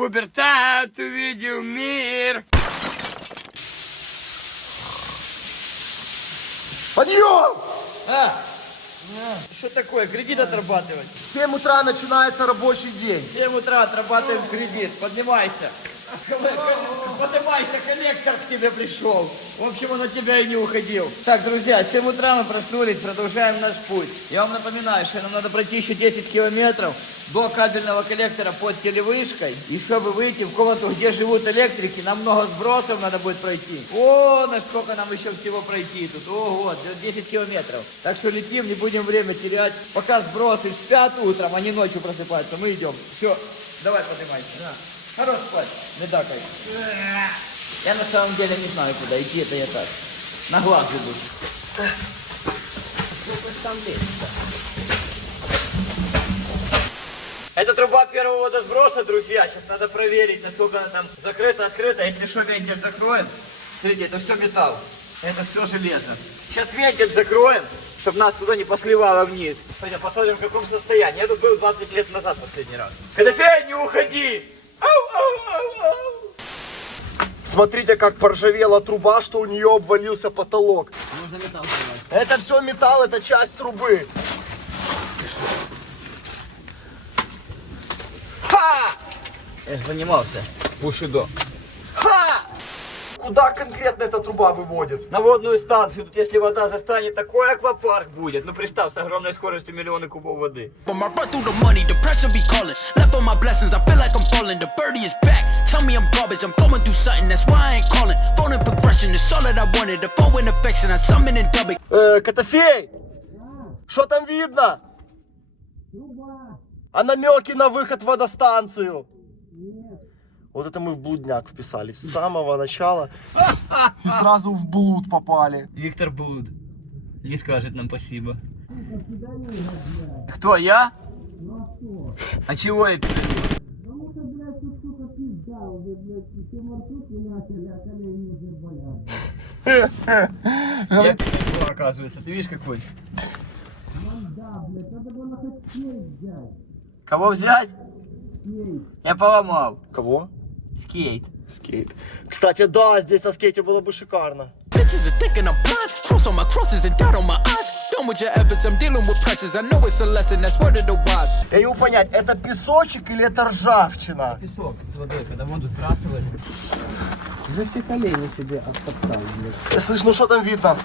пубертат увидел мир. Подъем! Что такое? Кредит отрабатывать? В 7 утра начинается рабочий день. В 7 утра отрабатываем кредит. Поднимайся. Поднимайся, коллектор к тебе пришел. В общем, он от тебя и не уходил. Так, друзья, в 7 утра мы проснулись, продолжаем наш путь. Я вам напоминаю, что нам надо пройти еще 10 километров до кабельного коллектора под телевышкой. И чтобы выйти в комнату, где живут электрики, нам много сбросов надо будет пройти. О, насколько нам еще всего пройти тут. Ого, 10 километров. Так что летим, не будем время терять. Пока сбросы спят утром, они ночью просыпаются, мы идем. Все, давай поднимайся. Да. Хорош спать, не дакай. Я на самом деле не знаю, куда идти, это я так. На глаз иду. Это труба первого водосброса, друзья. Сейчас надо проверить, насколько она там закрыта, открыта. Если что, вентиль закроем. Смотрите, это все металл. Это все железо. Сейчас вентиль закроем, чтобы нас туда не посливало вниз. Пойдем посмотрим, в каком состоянии. Я тут был 20 лет назад последний раз. Котофей, не уходи! Ау, ау, ау, ау. Смотрите, как поржавела труба, что у нее обвалился потолок. Нужно металл снимать. Это все металл, это часть трубы. Ха! Я же занимался. Бушидо. Ха! Куда конкретно эта труба выводит? На водную станцию. Тут если вода застанет, такой аквапарк будет. Ну представь, с огромной скоростью миллионы кубов воды. When I run through the money, the pressure be calling. Left on my blessings, I feel like I'm falling. The birdie is back. Tell me I'm garbage, I'm going through something, that's why I ain't calling. Phone in progression, it's all that I wanted. The phone in affection, I summon and dub it. Котофей! Что там видно? А намеки на выход в водостанцию? Вот это мы в блудняк вписались с самого начала и сразу в блуд попали. Виктор Блуд не скажет нам спасибо. Кто, я? А чего я передаю? Я передаю, оказывается. Ты видишь какой? Кого взять? Я поломал. Кого? Скейт. Скейт. Кстати, да, здесь на скейте было бы шикарно. Bitches are thinking I'm blind. Cross on my crosses and doubt on my eyes. Done with your efforts, I'm dealing with pressures. I know it's a lesson, that's word of the wise. Я не могу понять, это песочек или это ржавчина? Песок с водой, когда воду сбрасывали. За все колени себе подставили. Я слышу, ну что там видно?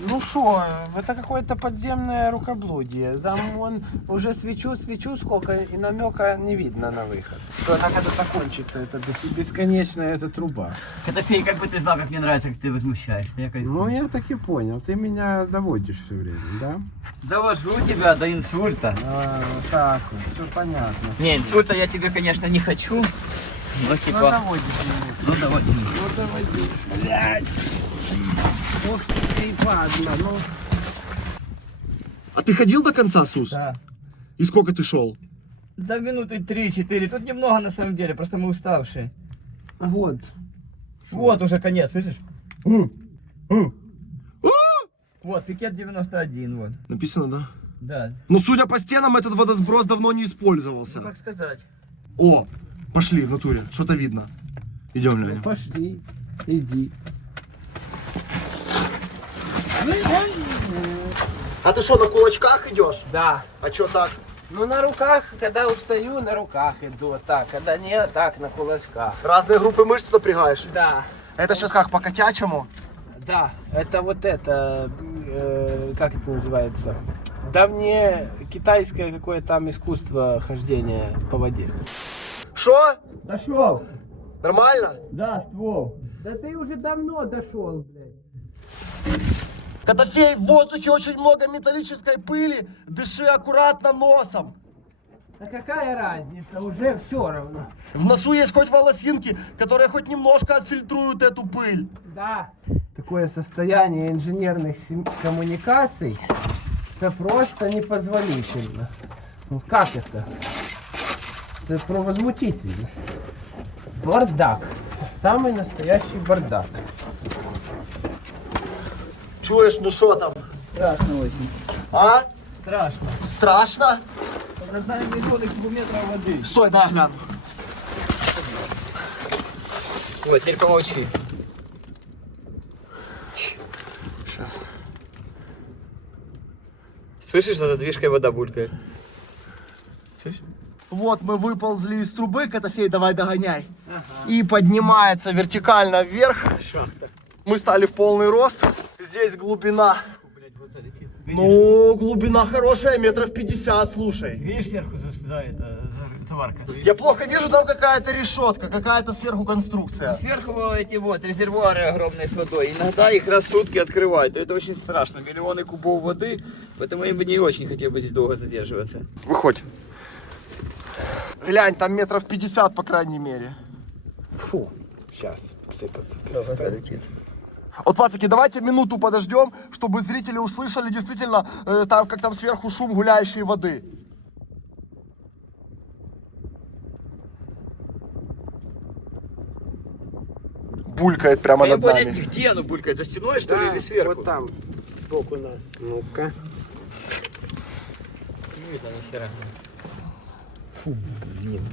Ну что, это какое-то подземное рукоблудие. Там он уже свечу, сколько, и намека не видно на выход. Что как это кончится, это бесконечная эта труба. Котофей, как бы ты знал, как мне нравится, как ты возмущаешься. Ну я так и понял, ты меня доводишь все время, да? Довожу тебя до инсульта. Так вот, все понятно. Не, инсульта я тебе, конечно, не хочу. Но Ну типа... доводишь меня. Ну доводи. Ну доводишь. Блядь. Ох ты, падла, ну. А ты ходил до конца, Сус? Да. И сколько ты шел? Да минуты 3-4. Тут немного на самом деле, просто мы уставшие. Вот. Вот уже конец, слышишь? Вот, пикет 91, вот. Написано, да? Да. Но судя по стенам, этот водосброс давно не использовался. Ну, как сказать? О, пошли в натуре, что-то видно. Идем, глянем. Пошли, иди. А ты что, на кулачках идешь? Да. А что так? Ну на руках, когда устаю, на руках иду вот так. Когда не, так, на кулачках. Разные группы мышц напрягаешь? Да. Это сейчас как, по-котячему? Да, это вот это, как это называется? Давнее китайское какое там искусство хождения по воде. Что? Дошел. Нормально? Да, ствол. Да ты уже давно дошел, блядь. Котофей, в воздухе очень много металлической пыли. Дыши аккуратно носом. Да какая разница, уже все равно. В носу есть хоть волосинки, которые хоть немножко отфильтруют эту пыль. Да. Такое состояние инженерных коммуникаций, это просто непозволительно. Ну как это? Это возмутительно. Бардак. Самый настоящий бардак. Чуешь, ну что там? Страшно очень. А? Страшно. Страшно? Разные миллионы кубометров воды. Стой, дай гляну. Вот, теперь помолчи. Сейчас. Слышишь, за задвижкой вода булькает? Слышишь? Вот мы выползли из трубы, Котофей, давай догоняй. И поднимается вертикально вверх. Шахта. Мы стали в полный рост. Здесь глубина. Блять, вот залетит. Ну, глубина хорошая, метров 50, слушай. Видишь сверху, да, это заварка. Я плохо вижу, там какая-то решетка, какая-то сверху конструкция. Сверху эти вот резервуары огромные с водой. Иногда их раз в сутки открывают. Это очень страшно. Миллионы кубов воды. Поэтому я бы не очень хотел бы здесь долго задерживаться. Выходь. Глянь, там метров 50, по крайней мере. Фу, сейчас сыпаться. Залетит. Вот, пацаки, давайте минуту подождем, чтобы зрители услышали действительно, там, как там сверху шум гуляющей воды. Булькает прямо Я над понял, нами. где оно булькает? За стеной, что ли, или сверху? Вот там, сбоку нас. Ну-ка. Не видно ни хера.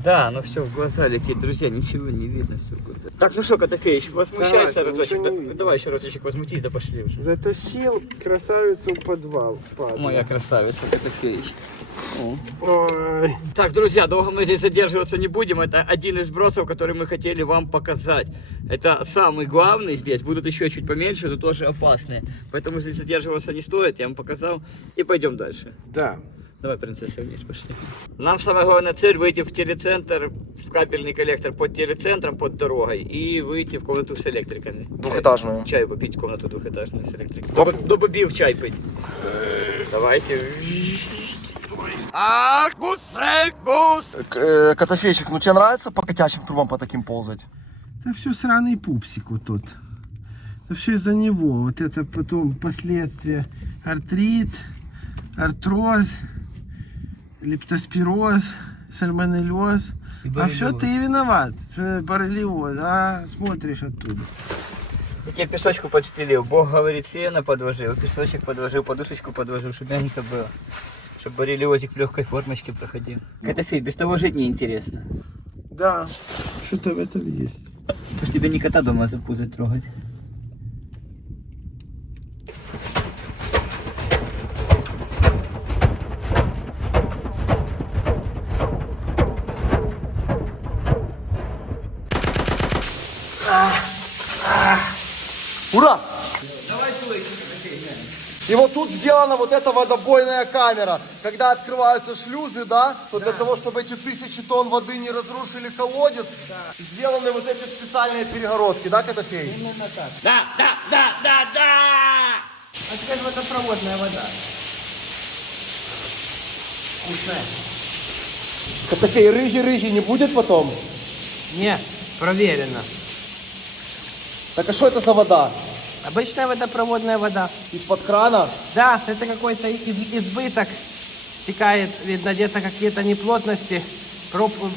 Да, оно все в глаза летит, друзья, ничего не видно, все в глаза. Так, ну что, Котофеич, возмущайся Давай, разочек. ничего не видно. Давай еще разочек возмутись, да пошли уже. Затащил красавицу в подвал. Падла. Моя красавица, Котофеич. Ой. Так, друзья, долго мы здесь задерживаться не будем. Это один из сбросов, который мы хотели вам показать. Это самый главный здесь. Будут еще чуть поменьше, но тоже опасные. Поэтому здесь задерживаться не стоит. Я вам показал. И пойдем дальше. Да. Давай, принцесса, вниз пошли. Нам самая главная цель выйти в телецентр, в кабельный коллектор под телецентром, под дорогой. И выйти в комнату с электриками. Двухэтажную. Чай попить в комнату двухэтажную с электриками. До бобів чай пить. Давайте. Котофейчик, ну тебе нравится по котячим трубам по таким ползать? Это все сраный пупсик вот тут. Это все из-за него. Вот это потом последствия. Артрит, артроз, лептоспироз, сальмонеллез. А все ты виноват. Боррелиоз. А смотришь оттуда. Я тебе песочку подстелил. Бог говорит, сено подложил, песочек подложил, подушечку подложил, чтобы мягенько было. Чтобы боррелиозик в легкой формочке проходил. Котофей, без того жить неинтересно. Да, что-то в этом есть. Потому что тебе не кота дома за пузо трогать. Ура! И вот тут сделана вот эта водобойная камера. Когда открываются шлюзы, да, то для того, чтобы эти 1000 тонн воды не разрушили колодец, сделаны вот эти специальные перегородки, да, Котофей? Именно так. Да! А теперь водопроводная вода. Вкусная. Котофей, рыги-рыги не будет потом? Не, проверено. Так а что это за вода? Обычная водопроводная вода. Из-под крана? Да, это какой-то избыток. Стекает, видно, где-то какие-то неплотности.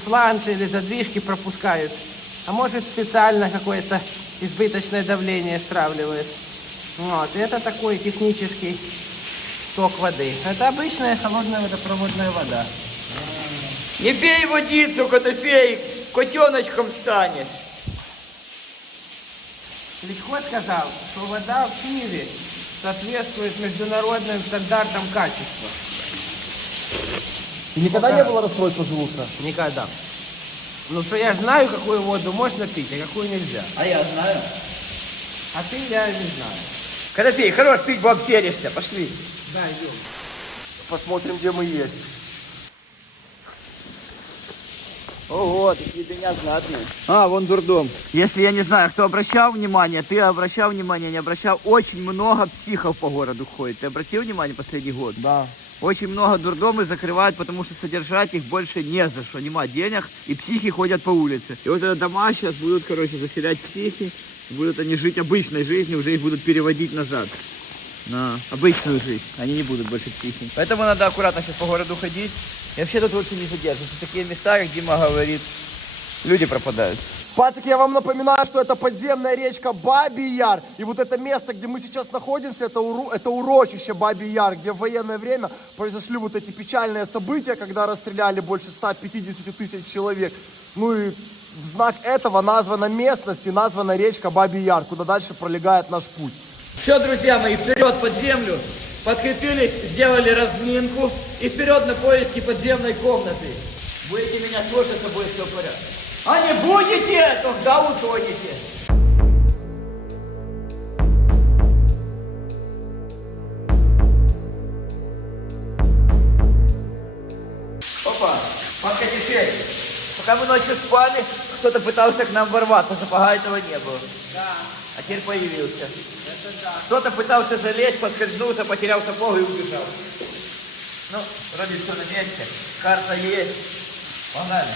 Фланцы или задвижки пропускают. А может специально какое-то избыточное давление стравливает. Вот, и это такой технический ток воды. Это обычная холодная водопроводная вода. Не пей водицу, Котофей, котеночком станешь. Кличко сказал, что вода в Киеве соответствует международным стандартам качества. И никогда не было расстройства желудка? Никогда. Ну что я знаю, какую воду можно пить, а какую нельзя. А я знаю. А ты я не знаю. Котофей, хорош пить, бо обсеришься. Пошли. Да, идем. Посмотрим, где мы есть. Ого, такие дня знатные. А, вон дурдом. Если я не знаю, кто обращал внимание, ты обращал внимание, не обращал, очень много психов по городу ходит. Ты обратил внимание последний год? Да. Очень много дурдомы закрывают, потому что содержать их больше не за что. Нема денег, и психи ходят по улице. И вот это дома сейчас будут, короче, заселять психи. Будут они жить обычной жизнью, уже их будут переводить назад. На обычную жизнь. Они не будут больше психи. Поэтому надо аккуратно сейчас по городу ходить. И вообще тут лучше не задерживаться. Такие места, как Дима говорит, люди пропадают. Пацики, я вам напоминаю, что это подземная речка Бабий Яр. И вот это место, где мы сейчас находимся, это урочище Бабий Яр, где в военное время произошли вот эти печальные события, когда расстреляли больше 150 тысяч человек. Ну и в знак этого названа местность и названа речка Бабий Яр, куда дальше пролегает наш путь. Все, друзья мои, вперед под землю. Подкрепились, сделали разминку и вперед на поиски подземной комнаты. Будете меня слушаться, будет все в порядке. А не будете, тогда утонете. Опа, пока теперь. Пока мы ночью спали, кто-то пытался к нам ворваться, сапога этого не было. Да. А теперь появился. Кто-то пытался залезть, подскользнулся, потерял сапог и убежал. Ну, вроде все на месте. Карта есть. Погнали.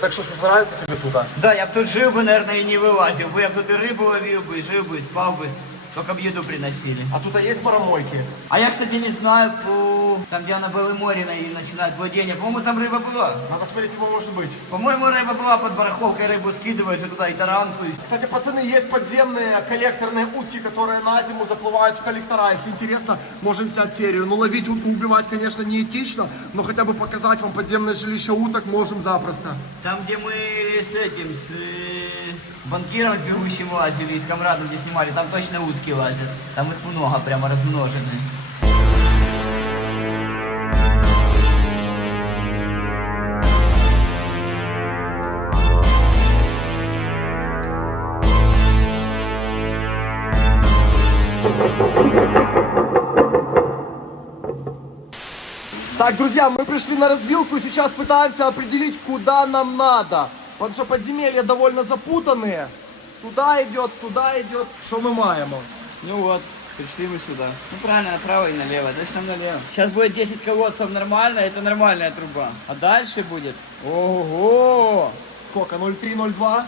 Так что нравится тебе туда? Да, я бы тут жил бы, наверное, и не вылазил бы. Я бы тут и рыбу ловил бы, и жил бы, и спал бы. Только бы еду приносили. А тут есть маромойки? А я, кстати, не знаю, там, где она была море и начинает владение. По-моему, там рыба была. Надо смотреть, его может быть. По-моему, рыба была под барахолкой, рыбу скидывают и туда, и таранку. Кстати, пацаны, есть подземные коллекторные утки, которые на зиму заплывают в коллектора. Если интересно, можем взять серию. Ну, ловить утку, убивать, конечно, неэтично, но хотя бы показать вам подземное жилище уток можем запросто. Там, где мы с этим, банкиром с бегущим лазили, и с комрадом, где снимали, там точно утки лазят. Там их много, прямо размноженные. Так, друзья, мы пришли на развилку и сейчас пытаемся определить, куда нам надо. Потому что подземелья довольно запутанные. Туда идет. Что мы маем? Ну вот, пришли мы сюда. Ну правильно, направо и налево, дальше нам налево. Сейчас будет 10 колодцев нормально, это нормальная труба. А дальше будет, ого, Сколько? 0,3, 0,2?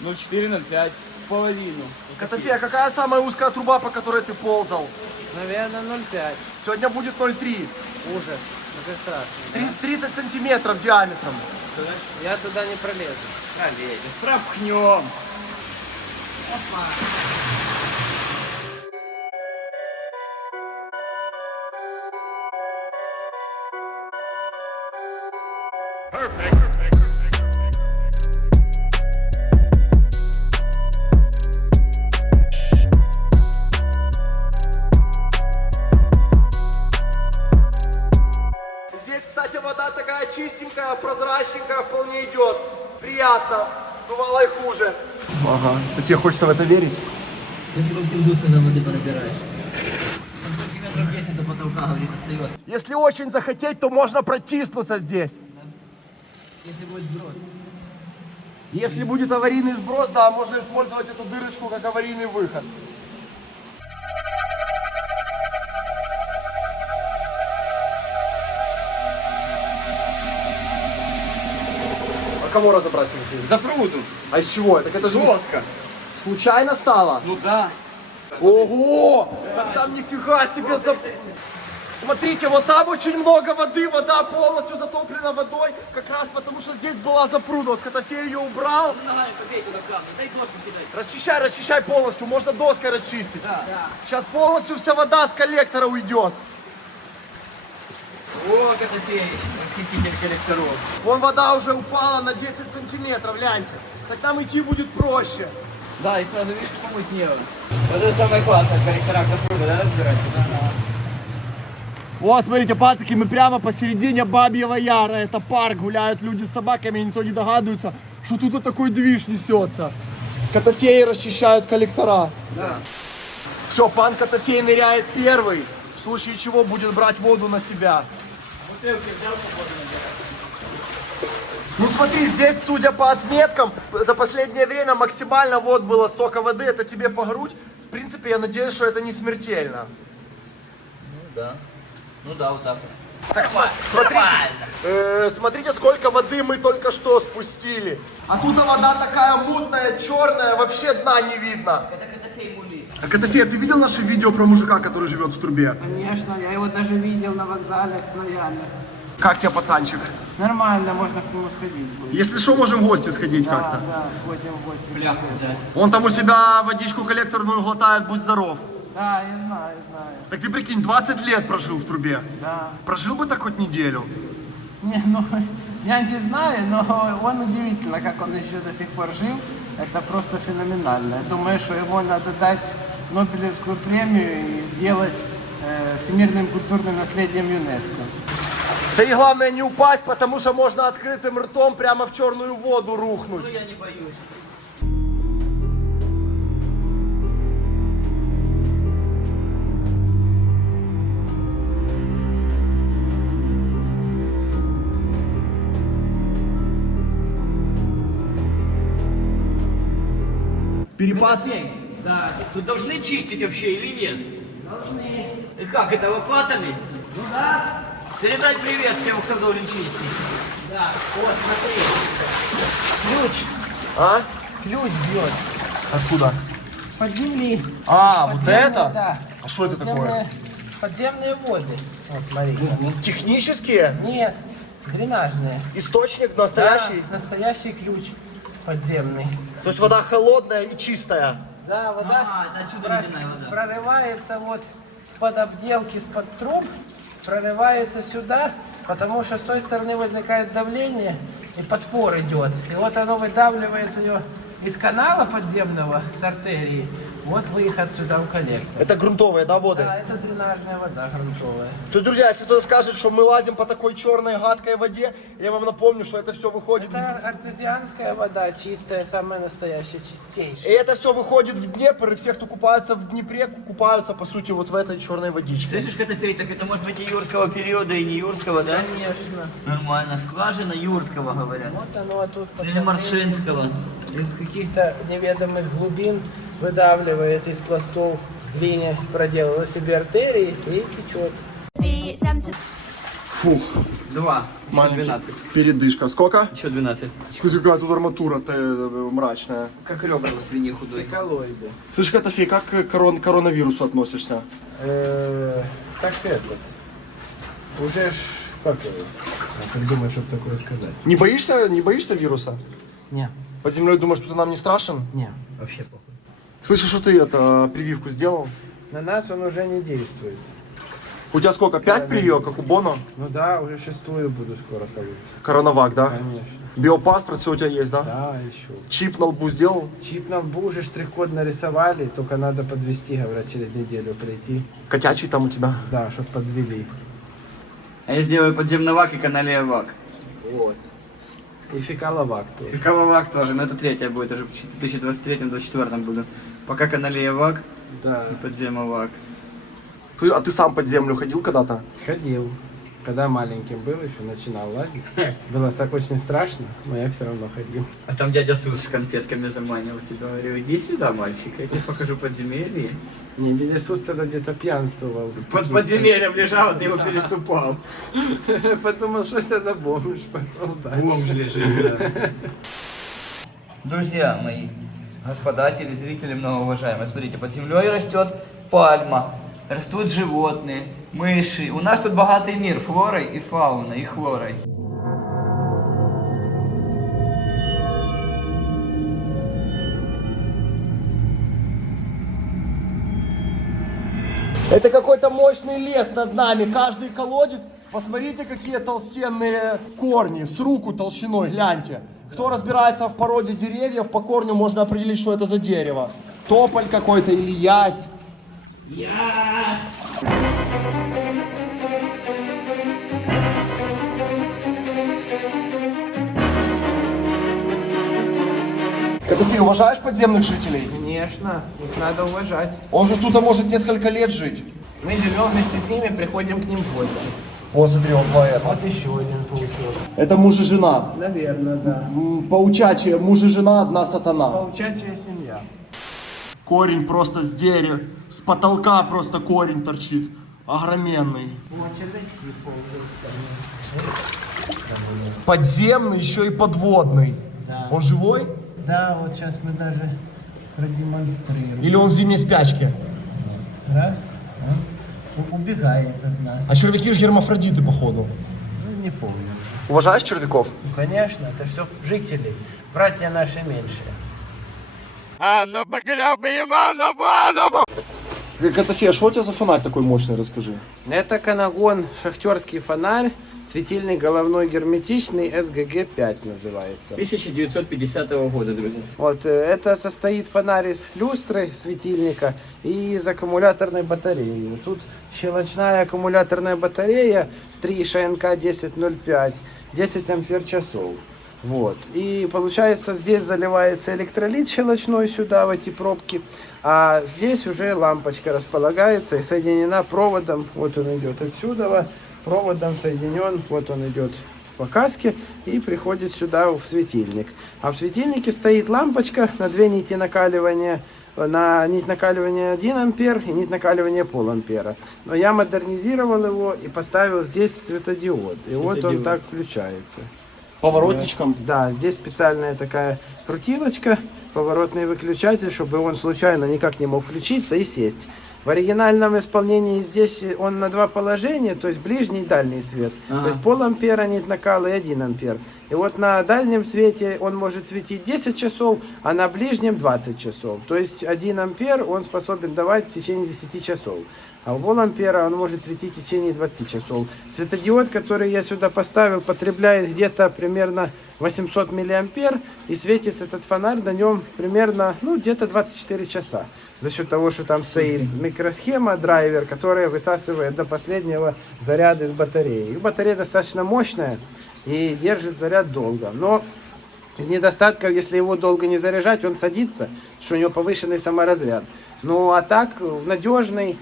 0,4, 0,5, в половину. Котофея, какая самая узкая труба, по которой ты ползал? Наверное, 0,5. Сегодня будет 0,3. Ужас. Это страшно. 30 сантиметров диаметром. Я туда не пролезу. Пролезем, пропхнем. Здесь, кстати, вода такая чистенькая, прозрачненькая, вполне идет. Приятно. Бывало и хуже. Ага. А тебе хочется в это верить? Если бы ты когда воды понабираешь. Там сантиметров 10 до потолка, говорит, остается. Если очень захотеть, то можно протиснуться здесь. Если будет сброс. Если будет аварийный сброс, да, можно использовать эту дырочку как аварийный выход. А кого разобрать? За пруду. А из чего? Так это же Доска. случайно стало? Ну да. Ого! Так там нифига себе Смотрите, вот там очень много воды, вода полностью затоплена водой, как раз потому что здесь была запруда. Вот Котофей ее убрал. Ногами побей туда камни, дай доску кидай. Расчищай полностью, можно доской расчистить. Да. Сейчас полностью вся вода с коллектора уйдет. О, Котофеич, восхититель коллекторов. Вон вода уже упала на 10 сантиметров, гляньте. Так нам идти будет проще. Да, и сразу видишь, помутнело. Вот это самое классное в коллекторах запруга, да, разбирать? Да. Вот, смотрите, пацаки, мы прямо посередине Бабьего Яра. Это парк, гуляют люди с собаками, и никто не догадывается, что тут вот такой движ несется. Котофеи расчищают коллектора. Да. Все, пан Котофей ныряет первый, в случае чего будет брать воду на себя. Бутылки взял, воду набирать. Ну смотри, здесь, судя по отметкам, за последнее время максимально вот было столько воды, это тебе по грудь. В принципе, я надеюсь, что это не смертельно. Ну да. Ну да, вот так. Так смотрите, смотрите, сколько воды мы только что спустили. А тут вода такая мутная, черная, вообще дна не видно. Это Котофей мули. А Котофей, ты видел наше видео про мужика, который живет в трубе? Конечно, я его даже видел на вокзале, на яме. Как тебе, пацанчик? Нормально, можно к нему сходить будет. Если что, можем в гости сходить Да, как-то. да, сходим в гости. Бляху взять. Он там у себя водичку коллекторную глотает, будь здоров. Да, я знаю. Так ты прикинь, 20 лет прожил в трубе. Да. Прожил бы так хоть неделю. Не, ну, я не знаю, но он удивительно, как он еще до сих пор жив. Это просто феноменально. Я думаю, что ему надо дать Нобелевскую премию и сделать всемирным культурным наследием ЮНЕСКО. Смотри, главное не упасть, потому что можно открытым ртом прямо в черную воду рухнуть. Я не боюсь. Перепад. Да. Тут должны чистить вообще или нет? Должны. И как, это лопатами? Ну да. Передай привет тем, кто должен чистить. Да. Вот, смотри. Ключ. А? Ключ бьет. Откуда? Под земли. А, вот Подземные, это? Да. А что это такое? Подземные воды. Вот, смотри. Технические? Нет, дренажные. Источник настоящий? Да, настоящий ключ подземный. То есть вода холодная и чистая? Да, вода это отсюда ледяная вода. прорывается вот с-под обделки, с-под труб, прорывается сюда, потому что с той стороны возникает давление, и подпор идет. И вот оно выдавливает ее из канала подземного, с артерии, вот выход сюда в коллектор. Это грунтовые, да, воды? Да, это дренажная вода грунтовая. То есть, друзья, если кто-то скажет, что мы лазим по такой черной гадкой воде, я вам напомню, что это все выходит Это артезианская вода, чистая, самая настоящая, и чистейшая. это все выходит в Днепр, и все, кто купаются в Днепре, купаются, по сути, вот в этой черной водичке. Слышишь, Котофей, так это может быть и юрского периода, и не юрского, да? Конечно. Нормально. Скважина юрского, говорят. Вот оно, а тут Или маршинского. из каких-то неведомых глубин выдавливает из пластов глине, проделала себе артерии и течет. Фух, 2. Еще 12. передышка. Сколько? Еще 12. Слушай, какая тут арматура-то мрачная. Как ребра у свиньи худой. Коллоиды. Слышь, Котофей, как к коронавирусу относишься? Так этот. Уже ж, как его? Как думаешь, чтобы такое сказать? Не боишься вируса? Не, Под землей думаешь, что ты нам не страшен? не. Вообще похуй. Слышишь, что ты это, прививку сделал? На нас он уже не действует. У тебя сколько, 5 прививок, как у Боно? Ну да, уже 6-ю буду скоро колоть. Коронавак, да? Конечно. Биопаспорт все у тебя есть, да? Да, еще. Чип на лбу сделал? Чип на лбу уже штрих-код нарисовали, только надо подвести, говорят, через неделю прийти. Котячий там у тебя? Да, чтоб подвели. А я сделаю подземный вак и каналия вак. Вот. И фекаловак тоже. Фекаловак тоже, но это третья будет, уже в 2023-2024 буду. Пока каналия вак Да. и подземный вак. А ты сам под землю ходил когда-то? Ходил. Когда маленьким был, еще начинал лазить. Было так очень страшно, но я все равно ходил. А там дядя Сус с конфетками заманивал тебя. Говорю, иди сюда, мальчик, я тебе покажу подземелье. Не, дядя Сус тогда где-то пьянствовал. Под подземельем лежал, а ты его переступал. Подумал, что это за бомж, потом дальше. Бомж лежит, да. Друзья мои, господа телезрители многоуважаемые, смотрите, под землей растет пальма, растут животные, мыши. У нас тут богатый мир флорой и фауной, и хлорой. Это какой-то мощный лес над нами. Каждый колодец, посмотрите, какие толстенные корни, с руку толщиной, гляньте. Кто разбирается в породе деревьев, по корню можно определить, что это за дерево. Тополь какой-то или ясь. Котофей, уважаешь подземных жителей? Конечно, их надо уважать. Он же тут может несколько лет жить. Мы живем вместе с ними, приходим к ним в гости. О, смотри, он два это. Вот еще один паучок. Это муж и жена. Наверное, да. Паучачья, муж и жена, одна сатана. Паучачья семья. Корень просто с дерева, с потолка просто корень торчит. Огроменный. Вот червячки ползают. Подземный, еще и подводный. Да. Он живой? Да, вот сейчас мы даже продемонстрируем. Или он в зимней спячке? Раз, он убегает от нас. А червяки же гермафродиты, походу. Ну, не помню. Уважаешь червяков? Ну, конечно, это все жители, братья наши меньшие. Котофей, что у тебя за фонарь такой мощный, расскажи. Это Канагон, шахтерский фонарь, светильник головной герметичный, СГГ-5 называется. 1950 года, друзья. Вот, это состоит фонарь из люстры светильника и из аккумуляторной батареи. Тут щелочная аккумуляторная батарея 3 ШНК 1005, 10 ампер часов. Вот. И получается, здесь заливается электролит щелочной сюда, в эти пробки, а здесь уже лампочка располагается и соединена проводом. Вот он идет отсюда, проводом соединен, вот он идет по каске и приходит сюда в светильник. А в светильнике стоит лампочка на 2 нити накаливания. На нить накаливания 1 ампер и нить накаливания пол ампера. Но я модернизировал его и поставил здесь светодиод. И вот он так включается. Поворотничком. Да, здесь специальная такая крутилочка, поворотный выключатель, чтобы он случайно никак не мог включиться и сесть. В оригинальном исполнении здесь он на 2 положения, то есть ближний и дальний свет. То есть пол ампера нить накала и 1 ампер. И вот на дальнем свете он может светить 10 часов, а на ближнем 20 часов. То есть 1 ампер он способен давать в течение 10 часов. А у пол-ампера он может светить в течение 20 часов. Светодиод, который я сюда поставил, потребляет где-то примерно 800 миллиампер. И светит этот фонарь на нем примерно, где-то 24 часа. За счет того, что там стоит микросхема, драйвер, которая высасывает до последнего заряда из батареи. И батарея достаточно мощная и держит заряд долго. Но из недостатков, если его долго не заряжать, он садится, что у него повышенный саморазряд. Ну а так, надежный.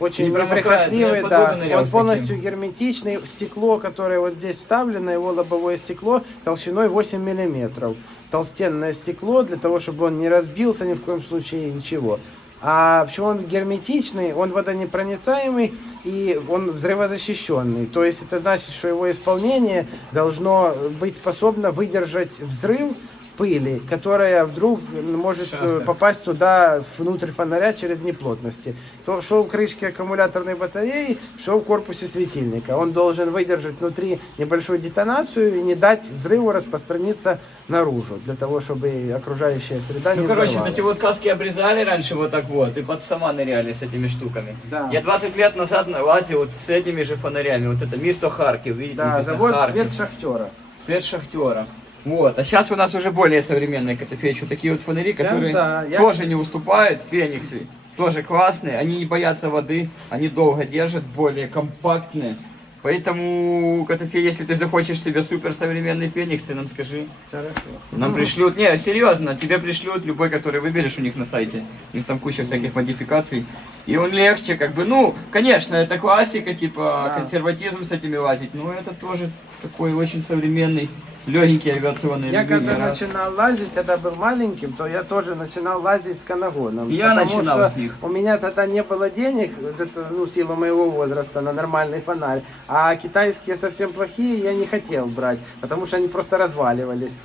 Очень неприхотливый, да. Он полностью герметичный. Стекло, которое вот здесь вставлено, его лобовое стекло, толщиной 8 миллиметров. Толстенное стекло, для того, чтобы он не разбился ни в коем случае, ничего. А почему он герметичный, он водонепроницаемый и он взрывозащищенный. То есть это значит, что его исполнение должно быть способно выдержать взрыв пыли, которая вдруг может попасть туда, внутрь фонаря через неплотности. То, что в крышке аккумуляторной батареи, что в корпусе светильника. Он должен выдержать внутри небольшую детонацию и не дать взрыву распространиться наружу, для того, чтобы окружающая среда не взорвалась. Эти вот каски обрезали раньше вот так вот, и под сама ныряли с этими штуками. Да. Я 20 лет назад лазил вот с этими же фонарями. Вот это Мисто Харьков, видите? Да, завод «Свет шахтера». Свет шахтера. Вот, а сейчас у нас уже более современные Котофей, еще такие вот фонари, которые тоже не уступают Фениксы, тоже классные, они не боятся воды, они долго держат, более компактные. Поэтому, Котофей, если ты захочешь себе суперсовременный Феникс, ты нам скажи. Хорошо. Нам пришлют, не, серьезно, тебе пришлют любой, который выберешь у них на сайте. У них там куча всяких модификаций. И он легче, как бы, конечно, это классика, типа, консерватизм с этими лазить, но это тоже такой очень современный. Легенькие авиационные. Я когда начинал лазить, когда был маленьким, то я тоже начинал лазить с Канагоном. Я начинал с них. У меня тогда не было денег, в силу моего возраста, на нормальный фонарь. А китайские совсем плохие я не хотел брать, потому что они просто разваливались.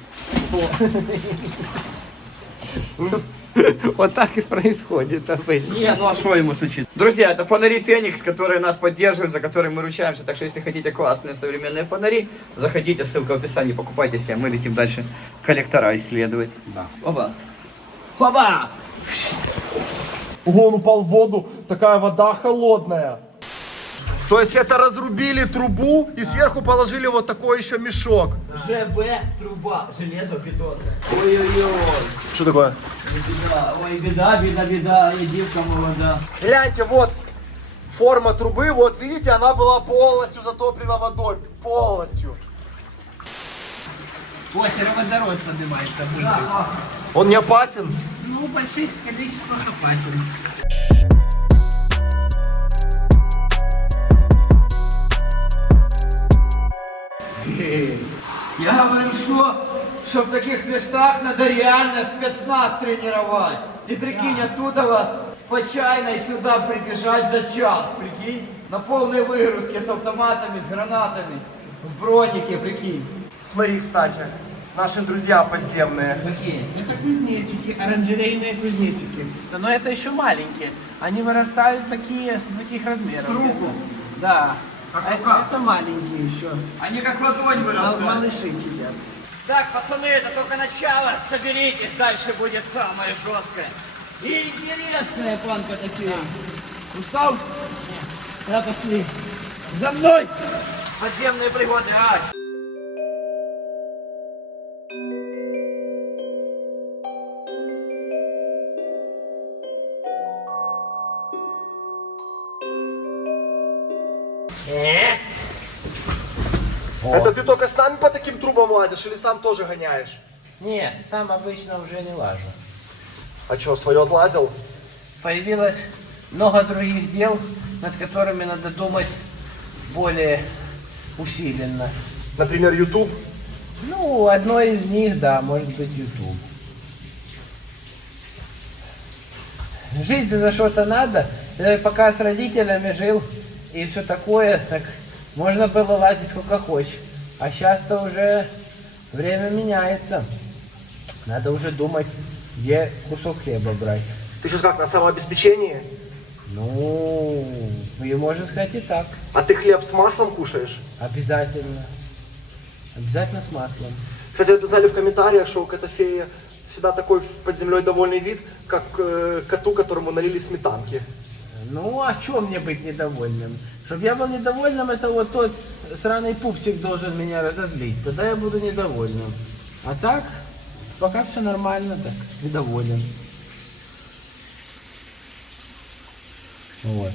Вот так и происходит обычно. Не, а что ему случится? Друзья, это фонари Феникс, которые нас поддерживают, за которые мы ручаемся. Так что, если хотите классные современные фонари, заходите, ссылка в описании, покупайте себе. Мы летим дальше коллектора исследовать. Да. Оба. Оба! Ого, он упал в воду, такая вода холодная. То есть это разрубили трубу и сверху положили вот такой еще мешок. ЖБ труба, железобетонная. Ой-ой-ой. Что такое? Беда, ой, беда, я девка молода. Гляньте, вот форма трубы, вот видите, она была полностью затоплена водой. Полностью. О, сероводород поднимается. Он не опасен? Ну, в больших количествах опасен. Я говорю, что в таких местах надо реально спецназ тренировать. Ты прикинь, оттуда в Почайной сюда прибежать за час, прикинь. На полной выгрузке с автоматами, с гранатами, в бронике, прикинь. Смотри, кстати, наши друзья подземные. Какие? Это кузнечики, оранжерейные кузнечики. Но это еще маленькие. Они вырастают таких размеров. С руку? Да. Это маленькие еще. Они как ладонь вырастают. Малыши сидят. Так, пацаны, это только начало. Соберитесь, дальше будет самое жесткое и интересное, пан Котофей. Устал? Нет. Отошли. За мной! Подземные пригоды, ай! Это ты только с нами по таким трубам лазишь или сам тоже гоняешь? Не, сам обычно уже не лажу. А что, свое отлазил? Появилось много других дел, над которыми надо думать более усиленно. Например, YouTube? Ну, одно из них, да, может быть, YouTube. Жить за что-то надо. Пока с родителями жил и все такое, так можно было лазить сколько хочешь. А сейчас-то уже время меняется. Надо уже думать, где кусок хлеба брать. Ты сейчас как, на самообеспечении? Ну, и можно сказать и так. А ты хлеб с маслом кушаешь? Обязательно. Обязательно с маслом. Кстати, написали в комментариях, что у Котофея всегда такой под землей довольный вид, как коту, которому налили сметанки. Ну, а чем мне быть недовольным? Чтобы я был недовольным, это вот тот сраный пупсик должен меня разозлить. Тогда я буду недовольным. А так, пока все нормально, так, недоволен. Вот.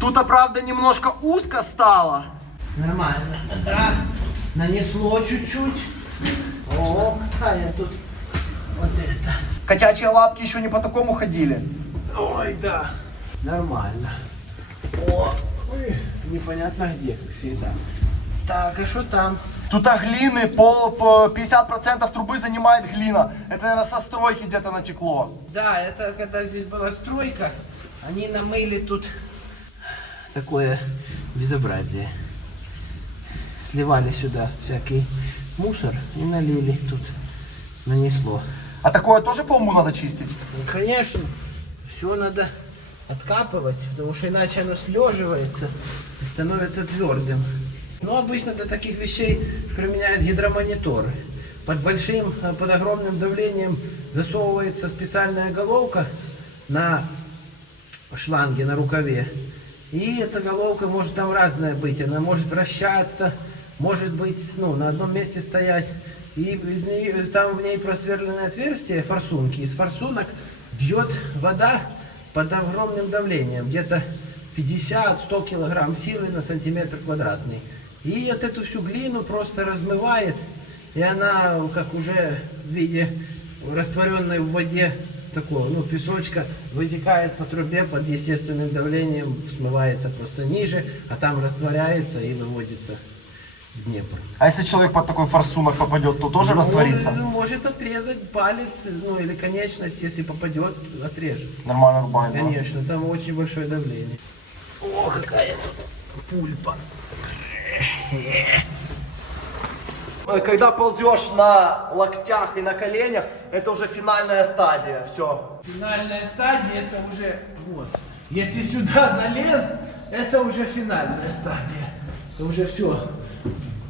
Тут, правда, немножко узко стало. Нормально. Да, нанесло чуть-чуть. О, какая тут вот это. Котячьи лапки еще не по такому ходили. Ой, да. Нормально. О, ой, непонятно где, как всегда. Так, а что там? Тут глины, по 50% трубы занимает глина. Это, наверное, со стройки где-то натекло. Да, это когда здесь была стройка, они намыли тут такое безобразие. Сливали сюда всякий мусор и налили тут. Нанесло. А такое тоже по уму надо чистить? Ну, конечно, все надо откапывать, потому что иначе оно слеживается и становится твердым. Но обычно для таких вещей применяют гидромониторы. Под огромным давлением засовывается специальная головка на шланге, на рукаве. И эта головка может там разная быть. Она может вращаться, может быть, ну, на одном месте стоять. И из нее, там в ней просверленное отверстие, форсунки. Из форсунок бьет вода под огромным давлением. Где-то 50-100 килограмм силы на сантиметр квадратный. И вот эту всю глину просто размывает. И она, как уже в виде растворенной в воде, такого, ну, песочка, вытекает по трубе под естественным давлением, смывается просто ниже, а там растворяется и выводится в Днепр. А если человек под такой форсунок попадет, то тоже растворится? Он может отрезать палец, ну, или конечность, если попадет, отрежет. Нормально рубает, да? Конечно, там очень большое давление. О, какая тут пульпа. Когда ползешь на локтях и на коленях, это уже финальная стадия. Все. Финальная стадия, это уже, вот. Если сюда залез, это уже финальная стадия. Это уже все.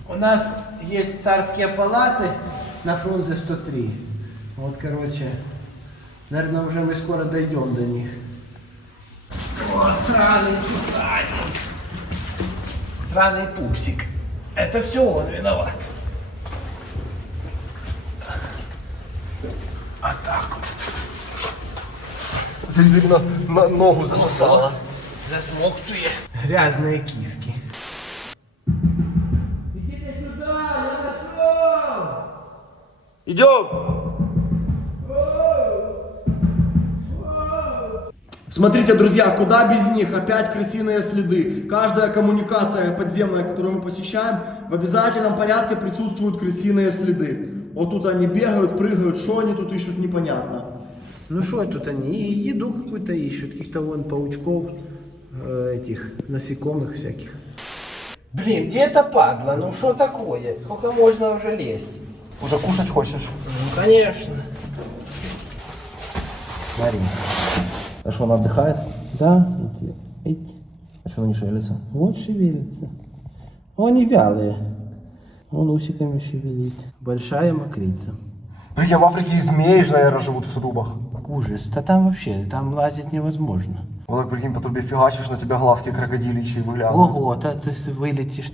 У нас есть царские палаты на Фрунзе 103. Вот, короче, наверное, уже мы скоро дойдем до них. О, сраный сусальник. Сраный пупсик. Это все он виноват. А так вот. Смотри, на ногу засосала. Засмоктує. Грязные киски. Идите сюда, я нашел! Идем! Смотрите, друзья, куда без них? Опять крысиные следы. Каждая коммуникация подземная, которую мы посещаем, в обязательном порядке присутствуют крысиные следы. Вот тут они бегают, прыгают, что они тут ищут, непонятно. Ну что тут они? И еду какую-то ищут, каких-то вон паучков, этих насекомых всяких. Блин, где это падла? Ну что такое? Сколько можно уже лезть? Уже кушать хочешь? Ну конечно. Смотри. А что, она отдыхает? Да, эти. А что она не шевелится? Вот шевелится. Они вялые. Он усиками шевелит. Большая мокрица. Прикинь, в Африке и змеи, наверное, живут в трубах. Ужас. Да там вообще, там лазить невозможно. Вот так, прикинь, по трубе фигачишь, на тебя глазки крокодиличьи выглядывают. Ого, да ты вылетишь,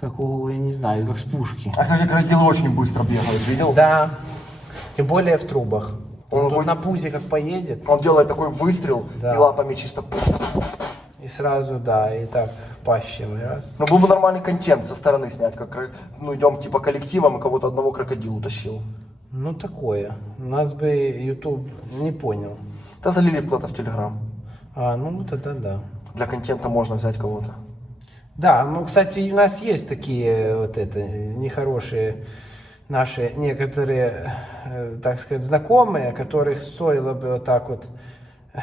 какого, я не знаю, как с пушки. А, кстати, крокодилы очень быстро бегают, видел? Да. Тем более в трубах. Он Он тут будет- на пузе как поедет. Он делает такой выстрел Да. и лапами чисто... И сразу, да, и так пащем раз. Ну, был бы нормальный контент со стороны снять, как, ну, идем типа коллективом, и кого-то одного крокодил утащил. Ну такое. У нас бы YouTube не понял. Да залили б куда-то в Телеграм. А, ну тогда да. Для контента можно взять кого-то. Да, ну, кстати, у нас есть такие вот это нехорошие наши некоторые, так сказать, знакомые, которых стоило бы вот так вот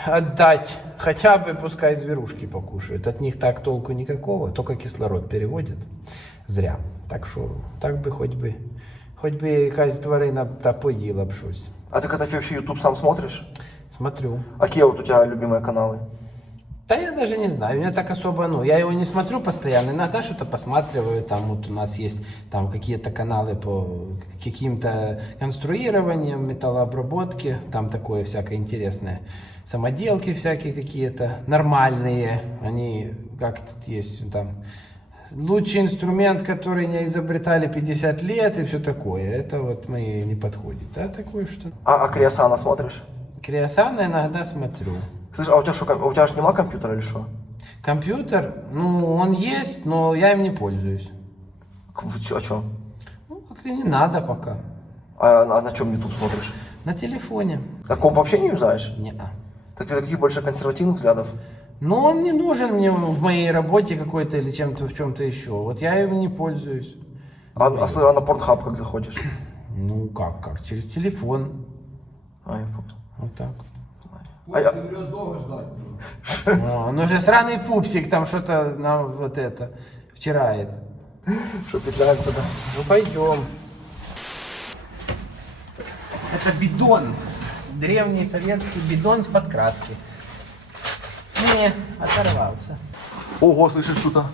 отдать, хотя бы пускай зверушки покушают. От них так толку никакого, только кислород переводят. Зря. Так что, так бы хоть бы якась тварина та поїла б щось. А ты когда вообще YouTube сам смотришь? Смотрю. А какие вот у тебя любимые каналы? Да я даже не знаю, у меня так особо, ну, я его не смотрю постоянно, иногда что-то посматриваю, там вот у нас есть там какие-то каналы по каким-то конструированиям, металлообработке, там такое всякое интересное, самоделки всякие какие-то, нормальные, они как тут есть там, лучший инструмент, который не изобретали 50 лет и все такое, это вот мне не подходит, да, такое что. А Криосана смотришь? Криосана иногда смотрю. Слышь, а у тебя что, у тебя же нема компьютера или что? Компьютер, ну, он есть, но я им не пользуюсь. А что? Ну, как и не надо пока. А на чем YouTube смотришь? На телефоне. А комп вообще не юзаешь? Не-а. Так ты таких больше консервативных взглядов? Но он не нужен мне в моей работе какой-то или чем-то в чем-то еще. Вот я им не пользуюсь. А на Pornhub как заходишь? Ну, как? Через телефон. А, я понял. Вот так вот. А я... О, ну же сраный пупсик там что-то нам вот это вчерает. Что, петляем туда? Ну, пойдем. Это бидон. Древний советский бидон с подкраски. Не, оторвался. Ого, слышишь, что-то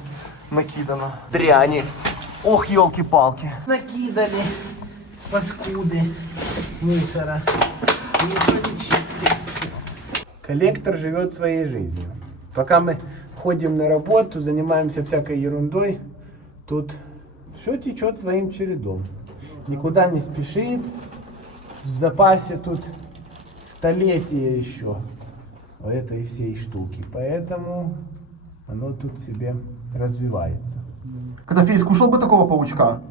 накидано. Дряни. Ох, елки-палки. Накидали паскуды мусора. Никто не чистит. Коллектор живет своей жизнью. Пока мы ходим на работу, занимаемся всякой ерундой, тут все течет своим чередом. Никуда не спешит. В запасе тут столетия еще у этой всей штуки. Поэтому оно тут себе развивается. Котофей, скушал бы такого паучка?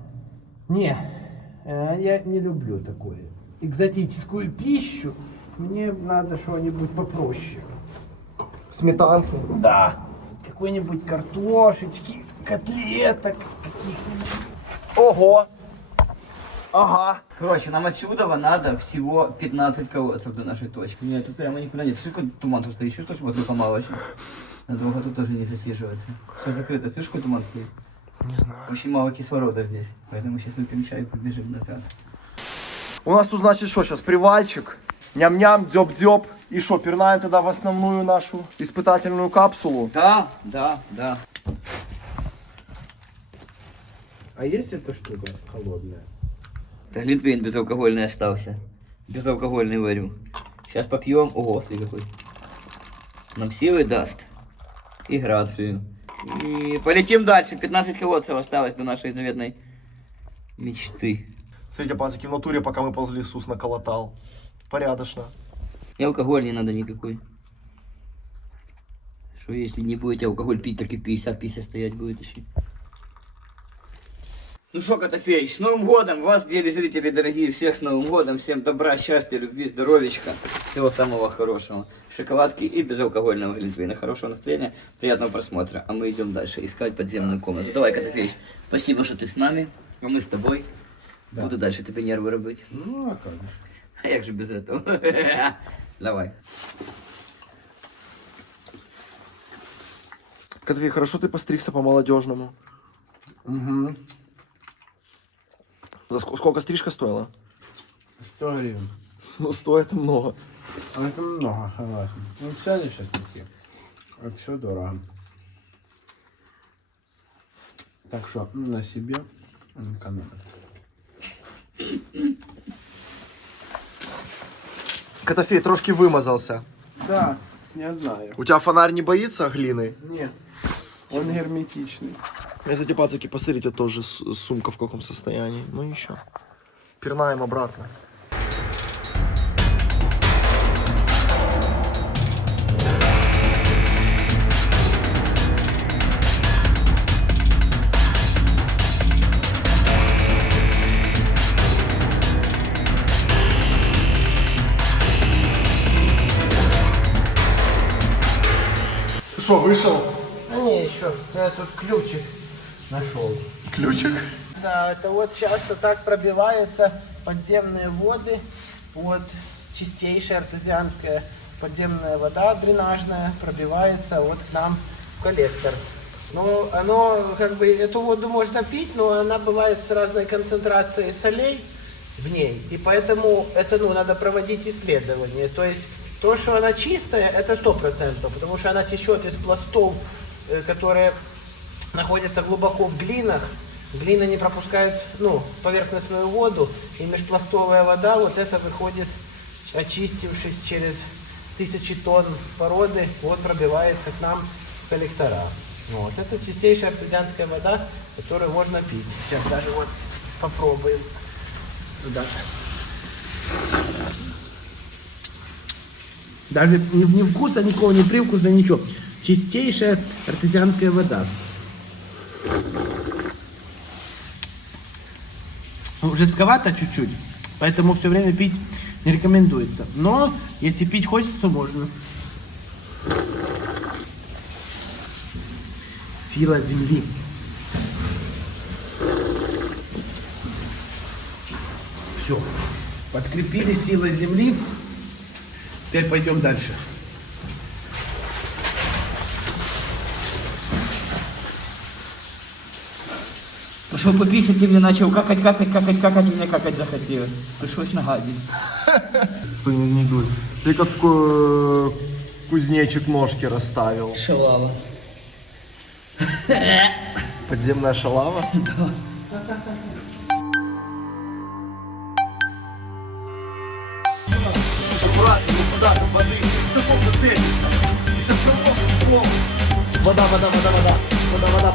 Не, я не люблю такое. Экзотическую пищу. Мне надо что-нибудь попроще. Сметанки. Да. Какой-нибудь картошечки, котлеток. Ого. Ага. Короче, нам отсюда надо всего 15 колодцев до нашей точки. Нет, тут прямо никуда нет. Слышишь, какой туман тут стоит? Чувствуешь, что воздуха мало очень? Надо долго тут тоже не засиживаться. Все закрыто. Слышишь, какой туман стоит? Не знаю. Очень мало кислорода здесь. Поэтому сейчас выпьем чай и побежим назад. У нас тут, значит, что сейчас? Привальчик. Ням-ням, дзёб-дзёб. И что, пирнаем тогда в основную нашу испытательную капсулу? Да. А есть эта штука холодная? Да глинтвейн безалкогольный остался. Безалкогольный варю. Сейчас попьем. Ого, смотри какой. Нам силы даст. И грацию. И полетим дальше. 15 колодцев осталось до нашей заветной мечты. Смотрите, пацаки, в натуре, пока мы ползли, Сус наколотал. Порядочно. И алкоголь не надо никакой. Что если не будете алкоголь пить, так и 50-50 стоять будет еще. Ну что, Котофеич, с Новым годом! Вас, телезрители дорогие, всех с Новым годом! Всем добра, счастья, любви, здоровечка, всего самого хорошего. Шоколадки и безалкогольного глинтвейна. Хорошего настроения, приятного просмотра. А мы идем дальше искать подземную комнату. Давай, Котофеич, спасибо, что ты с нами, а мы с тобой. Да. Буду дальше тебе нервы робить. Ну, а как же. А як же без этого? Давай. Котофей, хорошо ты постригся по-молодежному. Угу. За сколько стрижка стоила? 100 гривен. Ну, стоит много. А это много, согласен. Ну, все сейчас такие. Это все дорого. Так что на себе экономим. Котофей трошки вымазался. Да, я знаю. У тебя фонарь не боится глины? Нет, он герметичный. Кстати, пацаки, посмотрите, тоже сумка в каком состоянии. Ну еще. Пирнаем обратно. Что, вышел? А не, еще. Я тут ключик нашел. Ключик? Да, это вот сейчас вот так пробиваются подземные воды. Вот чистейшая артезианская подземная вода дренажная пробивается вот к нам в коллектор. Но оно, как бы, эту воду можно пить, но она бывает с разной концентрацией солей в ней. И поэтому это, надо проводить исследования. То есть то, что она чистая, это 100%, потому что она течет из пластов, которые находятся глубоко в глинах. Глина не пропускает, поверхностную воду, и межпластовая вода, вот это выходит, очистившись через 1000 тонн породы, вот пробивается к нам в коллектора. Вот, это чистейшая артезианская вода, которую можно пить. Сейчас даже вот попробуем. Туда. Даже ни вкуса никакого, ни привкуса, ничего. Чистейшая артезианская вода. Жестковато чуть-чуть, поэтому все время пить не рекомендуется. Но если пить хочется, то можно. Сила земли. Все. Подкрепили силой земли. Теперь пойдем дальше. Пошел пописать, ты мне начал какать, и мне какать захотелось. Пришлось нагадить. Соня, не дуй. Ты как кузнечик ножки расставил. Шалава. Подземная шалава? Аккуратно, куда там воды, за сколько целишься? Ты сейчас промокнешь полностью. Вода. Вода